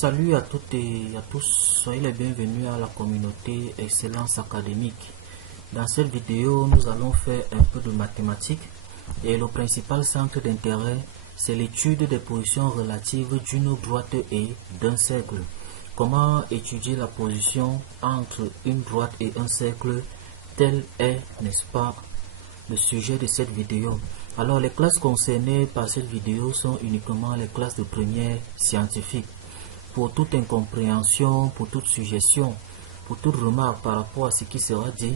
Salut à toutes et à tous, soyez les bienvenus à la communauté Excellence Académique. Dans cette vidéo, nous allons faire un peu de mathématiques et le principal centre d'intérêt, c'est l'étude des positions relatives d'une droite et d'un cercle. Comment étudier la position entre une droite et un cercle, tel est, n'est-ce pas, le sujet de cette vidéo. Alors, les classes concernées par cette vidéo sont uniquement les classes de première scientifique. Pour toute incompréhension, pour toute suggestion, pour toute remarque par rapport à ce qui sera dit,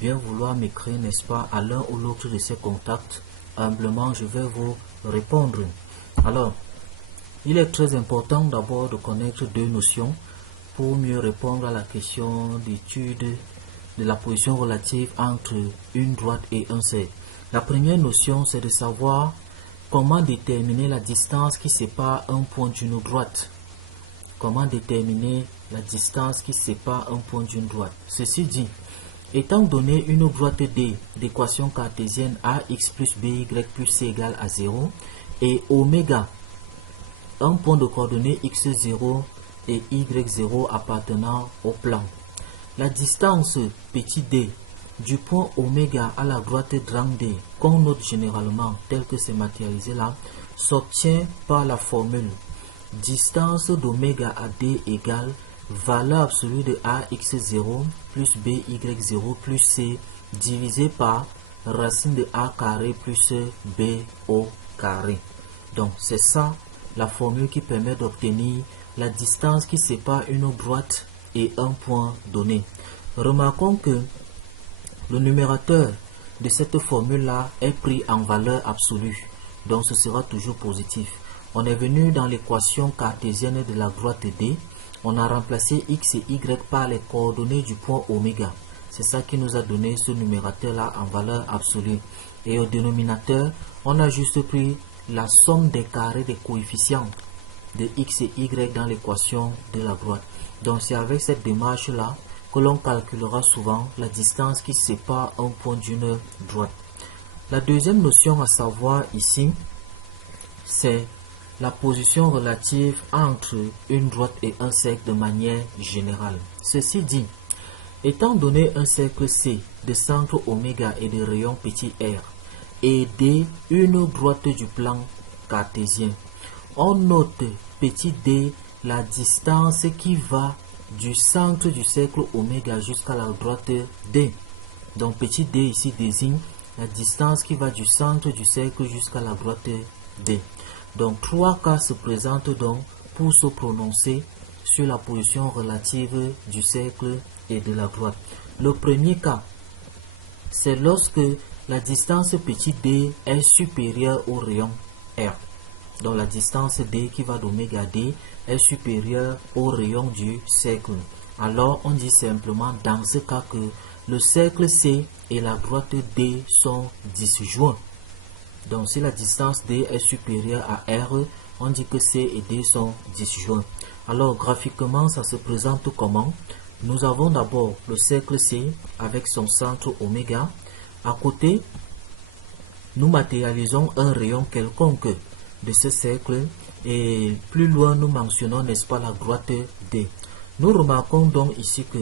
bien vouloir m'écrire, n'est-ce pas, à l'un ou l'autre de ces contacts. Humblement, je vais vous répondre. Alors, il est très important d'abord de connaître deux notions pour mieux répondre à la question d'étude de la position relative entre une droite et un cercle. La première notion, c'est de savoir comment déterminer la distance qui sépare un point d'une droite. Comment déterminer la distance qui sépare un point d'une droite. Ceci dit, étant donné une droite D d'équation cartésienne AX plus BY plus C égale à 0 et oméga, un point de coordonnées X0 et Y0 appartenant au plan. La distance petit d du point oméga à la droite grand D, qu'on note généralement tel que c'est matérialisé là, s'obtient par la formule distance d'oméga à D égale valeur absolue de AX0 plus BY0 plus C divisé par racine de A carré plus B au carré. Donc c'est ça la formule qui permet d'obtenir la distance qui sépare une droite et un point donné. Remarquons que le numérateur de cette formule-là est pris en valeur absolue, donc ce sera toujours positif. On est venu dans l'équation cartésienne de la droite D, on a remplacé X et Y par les coordonnées du point oméga. C'est ça qui nous a donné ce numérateur-là en valeur absolue. Et au dénominateur, on a juste pris la somme des carrés des coefficients de X et Y dans l'équation de la droite. Donc c'est avec cette démarche-là que l'on calculera souvent la distance qui sépare un point d'une droite. La deuxième notion à savoir ici, c'est la position relative entre une droite et un cercle de manière générale. Ceci dit, étant donné un cercle C de centre oméga et de rayon petit r et D une droite du plan cartésien, on note petit d la distance qui va du centre du cercle oméga jusqu'à la droite D. Donc petit d ici désigne la distance qui va du centre du cercle jusqu'à la droite D. Donc trois cas se présentent donc pour se prononcer sur la position relative du cercle et de la droite. Le premier cas, c'est lorsque la distance petit d est supérieure au rayon R. Donc la distance d qui va d'oméga d est supérieure au rayon du cercle. Alors on dit simplement dans ce cas que le cercle C et la droite D sont disjoints. Donc si la distance D est supérieure à R, on dit que C et D sont disjoints. Alors graphiquement ça se présente comment? Nous avons d'abord le cercle C avec son centre oméga. À côté, nous matérialisons un rayon quelconque de ce cercle et plus loin nous mentionnons, n'est-ce pas, la droite D. Nous remarquons donc ici que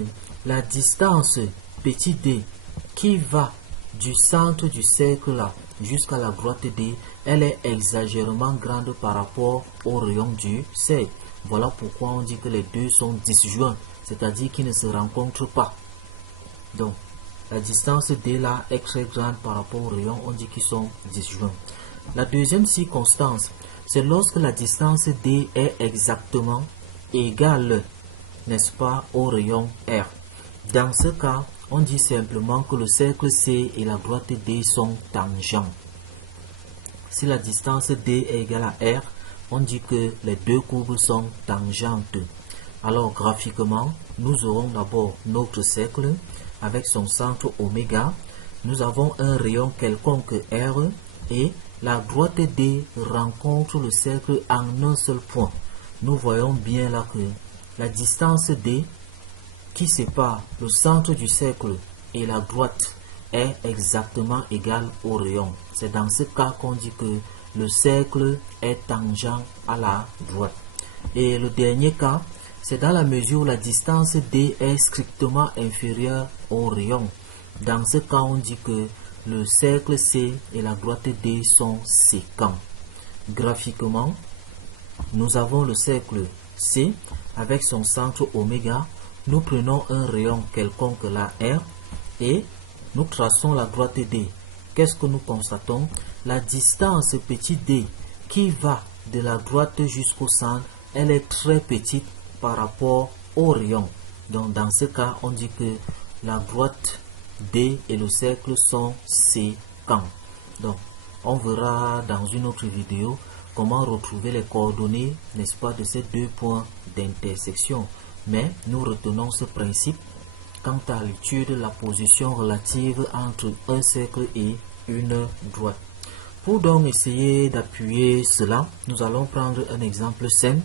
la distance petit d qui va du centre du cercle là jusqu'à la droite D, elle est exagérément grande par rapport au rayon du cercle. Voilà pourquoi on dit que les deux sont disjoints, c'est-à-dire qu'ils ne se rencontrent pas. Donc la distance D là est très grande par rapport au rayon, on dit qu'ils sont disjoints. La deuxième circonstance, c'est lorsque la distance D est exactement égale, n'est-ce pas, au rayon R. Dans ce cas, on dit simplement que le cercle C et la droite D sont tangents. Si la distance D est égale à R, on dit que les deux courbes sont tangentes. Alors graphiquement, nous aurons d'abord notre cercle avec son centre oméga. Nous avons un rayon quelconque R et la droite D rencontre le cercle en un seul point. Nous voyons bien là que la distance D qui sépare le centre du cercle et la droite est exactement égale au rayon. C'est dans ce cas qu'on dit que le cercle est tangent à la droite. Et le dernier cas, c'est dans la mesure où la distance D est strictement inférieure au rayon. Dans ce cas, on dit que le cercle C et la droite D sont séquents. Graphiquement, nous avons le cercle C avec son centre oméga. Nous prenons un rayon quelconque, la R, et nous traçons la droite D. Qu'est-ce que nous constatons? La distance petit d qui va de la droite jusqu'au centre, elle est très petite par rapport au rayon. Donc dans ce cas, on dit que la droite D et le cercle sont séquents. Donc on verra dans une autre vidéo comment retrouver les coordonnées, n'est-ce pas, de ces deux points d'intersection. Mais nous retenons ce principe quant à l'étude de la position relative entre un cercle et une droite. Pour donc essayer d'appuyer cela, nous allons prendre un exemple simple.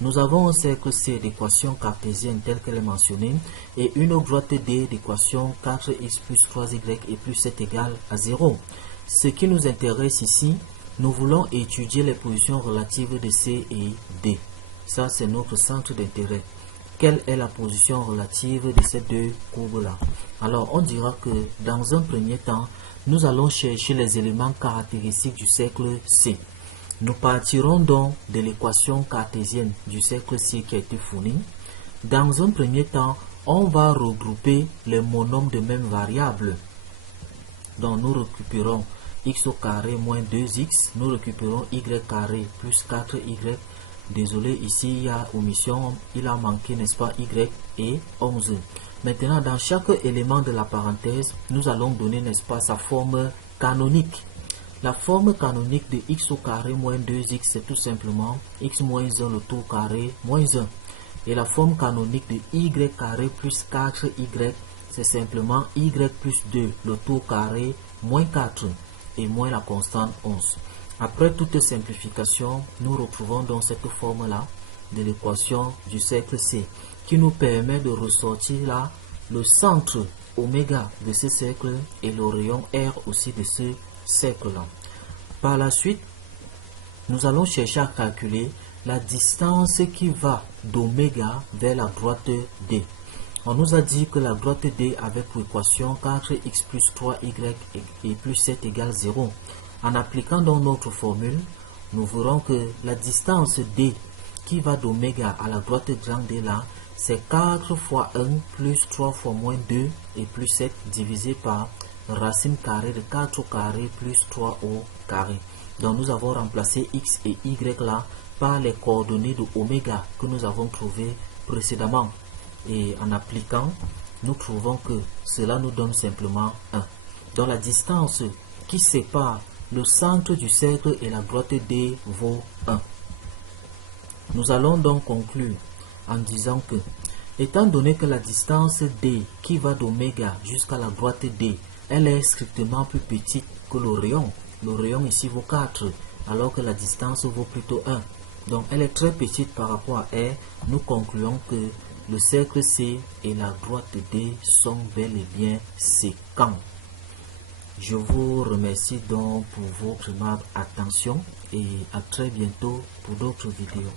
Nous avons un cercle C d'équation cartésienne telle qu'elle est mentionnée et une droite D d'équation 4x plus 3y et plus 7 égale à 0. Ce qui nous intéresse ici, nous voulons étudier les positions relatives de C et D. Ça, c'est notre centre d'intérêt. Quelle est la position relative de ces deux courbes-là? Alors, on dira que dans un premier temps, nous allons chercher les éléments caractéristiques du cercle C. Nous partirons donc de l'équation cartésienne du cercle C qui a été fournie. Dans un premier temps, on va regrouper les monomes de même variable. Donc, nous récupérons x au carré moins 2x, nous récupérons y carré plus 4y. Désolé, ici il y a omission, il a manqué, n'est-ce pas, y et 11. Maintenant, dans chaque élément de la parenthèse, nous allons donner, n'est-ce pas, sa forme canonique. La forme canonique de x au carré moins 2x, c'est tout simplement x moins 1 le tout au carré moins 1. Et la forme canonique de y carré plus 4y, c'est simplement y plus 2 le tout au carré moins 4 et moins la constante 11. Après toute simplification, nous retrouvons donc cette forme-là de l'équation du cercle C qui nous permet de ressortir là le centre oméga de ce cercle et le rayon R aussi de ce cercle-là. Par la suite, nous allons chercher à calculer la distance qui va d'oméga vers la droite D. On nous a dit que la droite D avait pour équation 4x plus 3y et plus 7 égale 0. En appliquant donc notre formule, nous verrons que la distance D qui va d'oméga à la droite grande D là, c'est 4 fois 1 plus 3 fois moins 2 et plus 7 divisé par racine carrée de 4 au carré plus 3 au carré. Donc nous avons remplacé x et y là par les coordonnées de oméga que nous avons trouvées précédemment. Et en appliquant, nous trouvons que cela nous donne simplement 1. Donc la distance qui sépare le centre du cercle et la droite D vaut 1. Nous allons donc conclure en disant que, étant donné que la distance D qui va d'oméga jusqu'à la droite D, elle est strictement plus petite que le rayon ici vaut 4, alors que la distance vaut plutôt 1. Donc elle est très petite par rapport à R, nous concluons que le cercle C et la droite D sont bel et bien séquents. Je vous remercie donc pour votre aimable attention et à très bientôt pour d'autres vidéos.